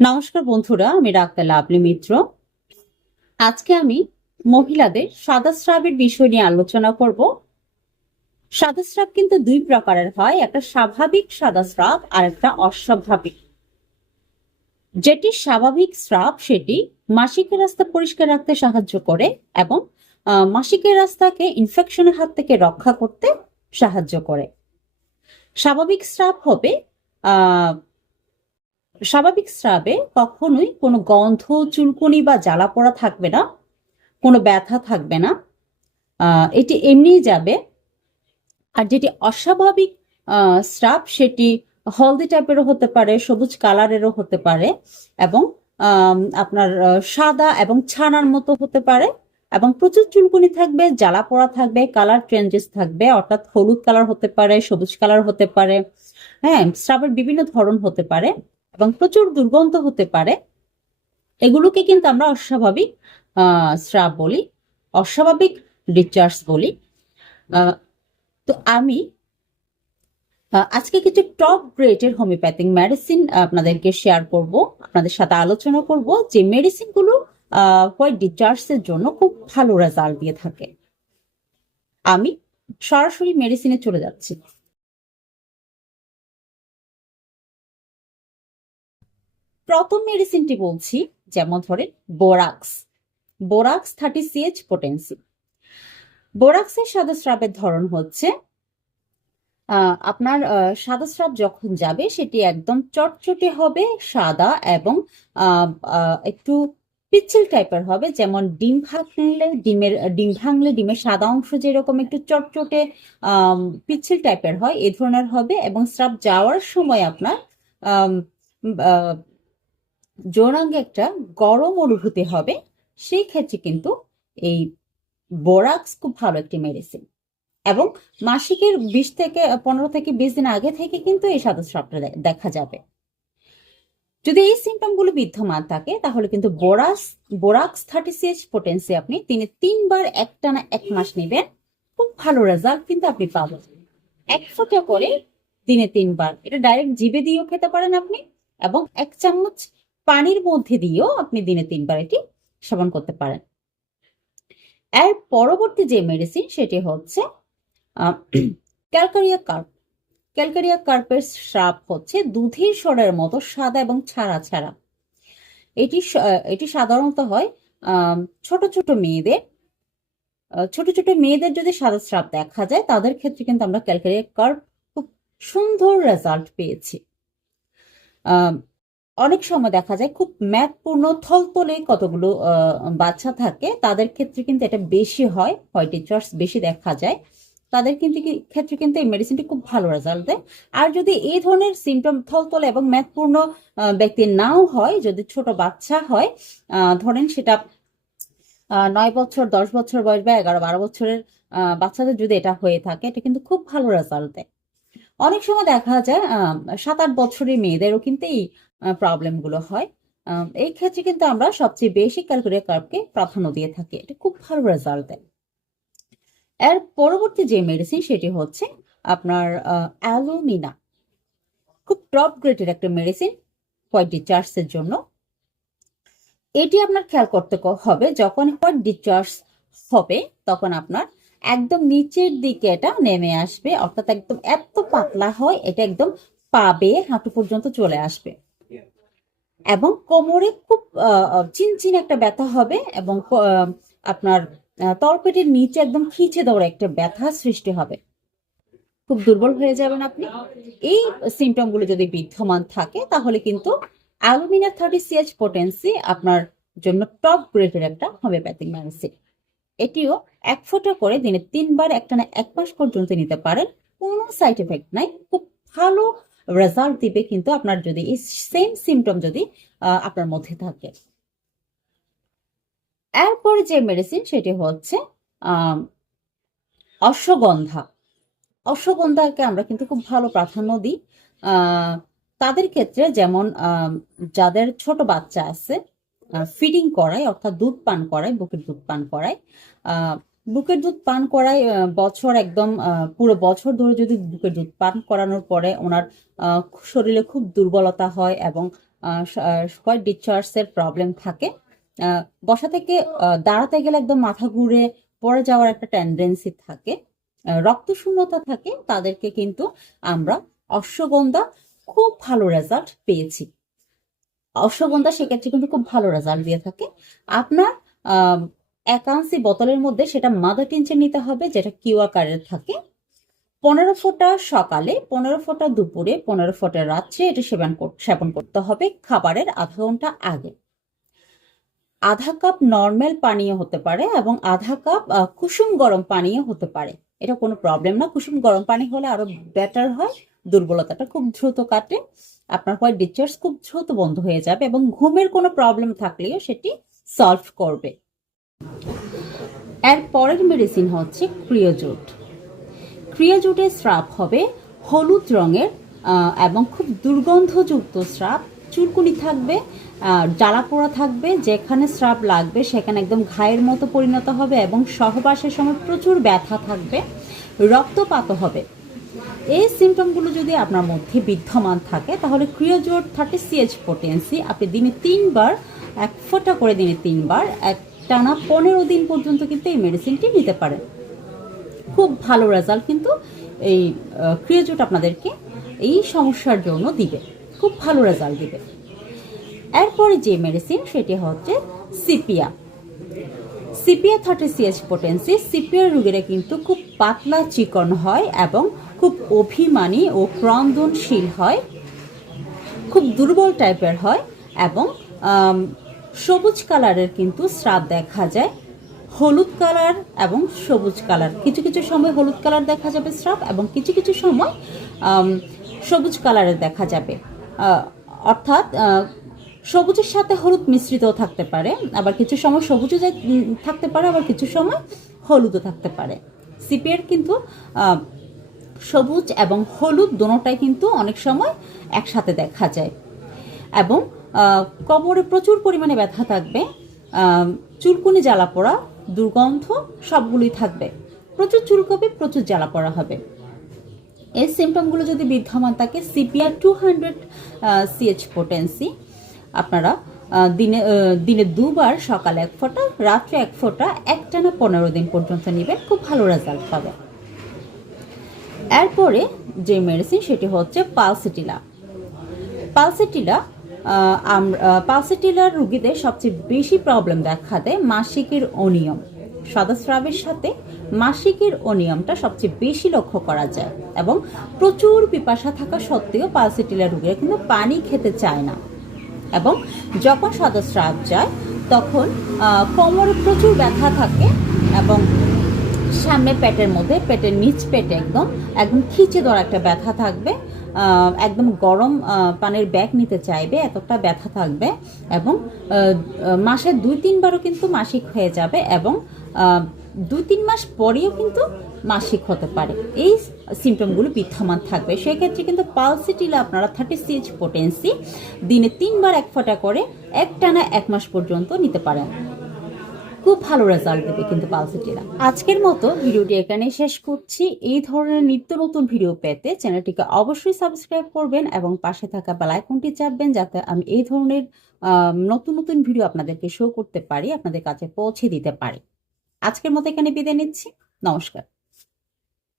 নমস্কার বন্ধুরা, আমি ডাক্তার লাভলি মিত্র। আজকে আমি মহিলাদের সাদা স্রাবের বিষয় নিয়ে আলোচনা করব। সাদা স্রাব কিন্তু দুই প্রকারের হয়, একটা স্বাভাবিক সাদা স্রাব আর একটা অস্বাভাবিক। যেটি স্বাভাবিক স্রাব সেটি মাসিকের রাস্তা পরিষ্কার রাখতে সাহায্য করে এবং মাসিকের রাস্তাকে ইনফেকশনের হাত থেকে রক্ষা করতে সাহায্য করে। স্বাভাবিক স্রাব হবে আহ স্বাভাবিক স্রাবে কখনোই কোনো গন্ধ, চুলকুনি বা জ্বালা পোড়া থাকবে না, কোনো ব্যথা থাকবে না, এটি এমনিই যাবে। আর যেটি অস্বাভাবিক স্রাব সেটি হলদি টাইপেরও হতে পারে, সবুজ কালারেরও হতে পারে এবং আপনার সাদা এবং ছানার মতো হতে পারে এবং প্রচুর চুলকুনি থাকবে, জ্বালা পোড়া থাকবে, কালার চেঞ্জেস থাকবে, অর্থাৎ হলুদ কালার হতে পারে, সবুজ কালার হতে পারে। হ্যাঁ, স্রাবের বিভিন্ন ধরন হতে পারে এবং প্রচুর দুর্গন্ধ হতে পারে। এগুলোকে কিন্তু আমরা অস্বাভাবিক স্রাব বলি, অস্বাভাবিক ডিসচার্জ বলি। আহ, তো আমি আজকে কিছু টপ গ্রেডের হোমিওপ্যাথিক মেডিসিন আপনাদেরকে শেয়ার করব, আপনাদের সাথে আলোচনা করব যে মেডিসিনগুলো হোয়াইট ডিসচার্জের জন্য খুব ভালো রেজাল্ট দিয়ে থাকে। আমি সরাসরি মেডিসিনে চলে যাচ্ছি। প্রথম মেডিসিনটি বলছি, যেমন ধরেন বোরাক্স। Borax 30 CH potency. বোরাক্সের সাদা স্রাবের ধরন হচ্ছে আপনার সাদা স্রাব যখন যাবে সেটি একদম চটচটে হবে, সাদা এবং একটু পিচ্ছিল টাইপের হবে। যেমন ডিম ভাঙলে ডিমের সাদা অংশ যেরকম একটু চটচটে পিচ্ছিল টাইপের হয়, এ ধরনের হবে এবং স্রাব যাওয়ার সময় আপনার আম, আহ, যৌনাঙ্গে একটা গরম অনুভূতি হবে। সেই ক্ষেত্রে কিন্তু এই বোরাক্স খুব ভালো একটি মেডিসিন এবং মাসিকের 15 থেকে 20 দিন আগে থেকে কিন্তু এই সাদা স্রাবটা দেখা যাবে। যদি এই সিমটমগুলো বিদ্যমান থাকে তাহলে কিন্তু বোরাক্স 30 CH পোটেন্সি আপনি 3বার একটানা 1 মাস নেবেন, খুব ভালো রেজাল্ট কিন্তু আপনি পাবেন। 1 ফোঁটা করে দিনে 3বার, এটা ডাইরেক্ট জিভে দিয়েও খেতে পারেন আপনি এবং 1 চামচ পানির মধ্যে দিয়েও আপনি দিনে 3বার এটি সেবন করতে পারেন। এর পরবর্তী যে মেডিসিন সেটি হচ্ছে ক্যালকারিয়া কার্প। ক্যালকারিয়া কার্পের স্রাব হচ্ছে দুধের সরের মতো সাদা এবং ছাড়া ছাড়া। এটি সাধারণত হয় ছোট ছোট মেয়েদের। ছোট ছোট মেয়েদের যদি সাদা স্রাব দেখা যায় তাদের ক্ষেত্রে কিন্তু আমরা ক্যালকারিয়া কার্প খুব সুন্দর রেজাল্ট পেয়েছি। অনেক সময় দেখা যায় খুব ম্যাদপূর্ণ থলথলে কতগুলো বাচ্চা থাকে, তাদের ক্ষেত্রে কিন্তু এটা বেশি হয়, হোয়াইট ডিসচার্জ বেশি দেখা যায়। তাদের ক্ষেত্রে কিন্তু এই মেডিসিনটি খুব ভালো রেজাল্ট দেয়। আর যদি এই ধরনের সিমটম থলথলে এবং ম্যাদপূর্ণ ব্যক্তির নাও হয়, যদি ছোট বাচ্চা হয়, ধরেন সেটা 9 বছর, 10 বছর বয়স বা 11-12 বছরের বাচ্চাদের যদি এটা হয়ে থাকে, এটা কিন্তু খুব ভালো রেজাল্ট দেয়। অনেক সময় দেখা যায় 7-8 বছরের মেয়েদেরও কিন্তু এই প্রবলেম গুলো হয়। এই ক্ষেত্রে কিন্তু আমরা সবচেয়ে বেশি ক্যালকুরিয়া কার্ভকে প্রাধান্য দিয়ে থাকি, এটা খুব ভালো রেজাল্ট দেয়। এর পরবর্তী যে মেডিসিন সেটি হচ্ছে আপনার অ্যালুমিনা। খুব টপ গ্রেডের একটা মেডিসিন হোয়াইট ডিসচার্জের জন্য। এটি আপনার খেয়াল করতে হবে, যখন হোয়াইট ডিসচার্জ হবে তখন আপনার একদম নিচের দিকে এটা নেমে আসবে, অর্থাৎ একদম এত পাতলা হয় এটা একদম পা বেয়ে হাঁটু পর্যন্ত চলে আসবে এবং কোমরে খুব চিনচিন একটা ব্যথা হবে এবং আপনার তলপেটের নিচে একদম খিঁচে দেওয়ার একটা ব্যথা সৃষ্টি হবে, খুব দুর্বল হয়ে যাবেন আপনি। এই সিমটম গুলো যদি বিদ্যমান থাকে তাহলে কিন্তু অ্যালুমিনা 30 CH পোটেন্সি আপনার জন্য টপ গ্রেডের একটা হোমিওপ্যাথিক মেডিসিন। এটিও 1 ফোঁটা করে দিনে 3বার একটানা 1 মাস পর্যন্ত নিতে পারেন, কোনো সাইড এফেক্ট নাই, খুব ভালো রেজাল্ট দিবে কিন্তু আপনার যদি এই সেম সিমটম যদি আপনার মধ্যে থাকে। এরপরে যে মেডিসিন সেটি হচ্ছে অশ্বগন্ধা। অশ্বগন্ধাকে আমরা কিন্তু খুব ভালো প্রাধান্য দিই তাদের ক্ষেত্রে, যেমন যাদের ছোট বাচ্চা আছে, ফিডিং করায় অর্থাৎ দুধ পান করায়, বুকের দুধ পান করায়, বুকের দুধ পান করায় বছর একদম পুরো বছর ধরে যদি বুকের দুধ পান করানোর পরে ওনার শরীরে খুব দুর্বলতা হয় এবং হোয়াইট ডিসচার্জের প্রবলেম থাকে, বসা থেকে দাঁড়াতে গেলে একদম মাথা ঘুরে পড়ে যাওয়ার একটা টেন্ডেন্সি থাকে, রক্ত শূন্যতা থাকে, তাদেরকে কিন্তু আমরা অশ্বগন্ধা খুব ভালো রেজাল্ট পেয়েছি। অশ্বগন্ধা সেক্ষেত্রে কিন্তু খুব ভালো রেজাল্ট দিয়ে থাকে। আপনার একাংশি বোতলের মধ্যে সেটা মাদার টিনচার নিতে হবে, যেটা কিউ আকারের থাকে। 15 ফোঁটা সকালে, 15 ফোঁটা দুপুরে, 15 ফোঁটা রাত্রে এটা সেবন করতে হবে খাবারের আধা ঘন্টা আগে। আধা কাপ নর্মাল পানীয় হতে পারে এবং আধা কাপ কুসুম গরম পানীয় হতে পারে, এটা কোনো প্রবলেম না। কুসুম গরম পানি হলে আরো বেটার হয়, দুর্বলতাটা খুব দ্রুত কাটে, আপনার হোয়াইট ডিসচার্জ খুব দ্রুত বন্ধ হয়ে যাবে এবং ঘুমের কোনো প্রবলেম থাকলেও সেটি সলভ করবে। এর পরের মেডিসিন হচ্ছে ক্রিওজুট। ক্রিওজুটের স্রাব হবে হলুদ রঙের এবং খুব দুর্গন্ধযুক্ত স্রাব, চুলকুনি থাকবে, জ্বালা পোড়া থাকবে, যেখানে স্রাব লাগবে সেখানে একদম ঘায়ের মতো পরিণত হবে এবং সহবাসের সময় প্রচুর ব্যথা থাকবে, রক্তপাত হবে। এই সিমটমগুলো যদি আপনার মধ্যে বিদ্যমান থাকে তাহলে ক্রিওজুট 30 CH পোটেন্সি আপনি দিনে 3 বার, 1 ফোঁটা করে দিনে 3 বার, টানা 15 দিন পর্যন্ত কিন্তু এই মেডিসিনটি নিতে পারেন। খুব ভালো রেজাল্ট কিন্তু এই ক্রিওজুট আপনাদেরকে এই সমস্যার জন্য দিবে, খুব ভালো রেজাল্ট দিবে। এরপরে যে মেডিসিন সেটি হচ্ছে sepia. Sepia 30 CH potency. Sepia রোগীরা কিন্তু খুব পাতলা চিকন হয় এবং খুব অভিমানী ও ক্রন্দনশীল হয়, খুব দুর্বল টাইপের হয় এবং সবুজ কালারের কিন্তু স্রাব দেখা যায়, হলুদ কালার এবং সবুজ কালার, কিছু কিছু সময় হলুদ কালার দেখা যাবে স্রাব এবং কিছু কিছু সময় সবুজ কালারের দেখা যাবে, অর্থাৎ সবুজের সাথে হলুদ মিশ্রিতও থাকতে পারে, আবার কিছু সময় সবুজও থাকতে পারে, আবার কিছু সময় হলুদও থাকতে পারে। সিপিয়ার কিন্তু সবুজ এবং হলুদ দোনোটাই কিন্তু অনেক সময় একসাথে দেখা যায় এবং কোমরে প্রচুর পরিমাণে ব্যথা থাকবে, চুলকুনি জ্বালা পোড়া, দুর্গন্ধ সবগুলোই থাকবে, প্রচুর চুলকবে, প্রচুর জ্বালা পোড়া হবে। এই সিমটমগুলো যদি বিদ্যমান থাকে, সিপিআর 200 CH পোটেন্সি আপনারা দিনে 2 বার, সকালে 1 ফোঁটা, রাত্রে 1 ফোঁটা, একটানা 15 দিন পর্যন্ত নেবেন, খুব ভালো রেজাল্ট পাবে। এরপরে যে মেডিসিন সেটি হচ্ছে পালসেটিলা। পালসেটিলার রোগীদের সবচেয়ে বেশি প্রবলেম দেখা দেয় মাসিকের অনিয়ম। সদাস্রাবের সাথে মাসিকের অনিয়মটা সবচেয়ে বেশি লক্ষ্য করা যায় এবং প্রচুর পিপাসা থাকা সত্ত্বেও পালসেটিলার রোগীরা কিন্তু পানি খেতে চায় না এবং যখন সদাস্রাব যায় তখন কোমরে প্রচুর ব্যথা থাকে এবং সামনে পেটের মধ্যে, পেটের নিচ পেটে একদম খিচে ধরা একটা ব্যথা থাকবে, একদম গরম পানির ব্যাগ নিতে চাইবে, এতটা ব্যথা থাকবে এবং মাসে 2-3 বারও কিন্তু মাসিক হয়ে যাবে এবং 2-3 মাস পরেও কিন্তু মাসিক হতে পারে। এই সিমটমগুলো বিদ্যমান থাকবে, সেক্ষেত্রে কিন্তু পালসেটিলা আপনারা 30 CH পোটেন্সি দিনে 3 বার 1 ফোঁটা করে একটানা 1 মাস পর্যন্ত নিতে পারেন, খুব ভালো রেজাল্ট দেবে কিন্তু পালসেটিলা। আজকের মতো ভিডিওটি এখানেই শেষ করছি। এই ধরনের নিত্য নতুন ভিডিও পেতে চ্যানেলটিকে অবশ্যই সাবস্ক্রাইব করবেন এবং পাশে থাকা বেল আইকনটি চাপবেন, যাতে আমি এই ধরনের নতুন নতুন ভিডিও আপনাদেরকে শো করতে পারি, আপনাদের কাছে পৌঁছে দিতে পারি। আজকের মতো এখানে বিদায় নিচ্ছি, নমস্কার।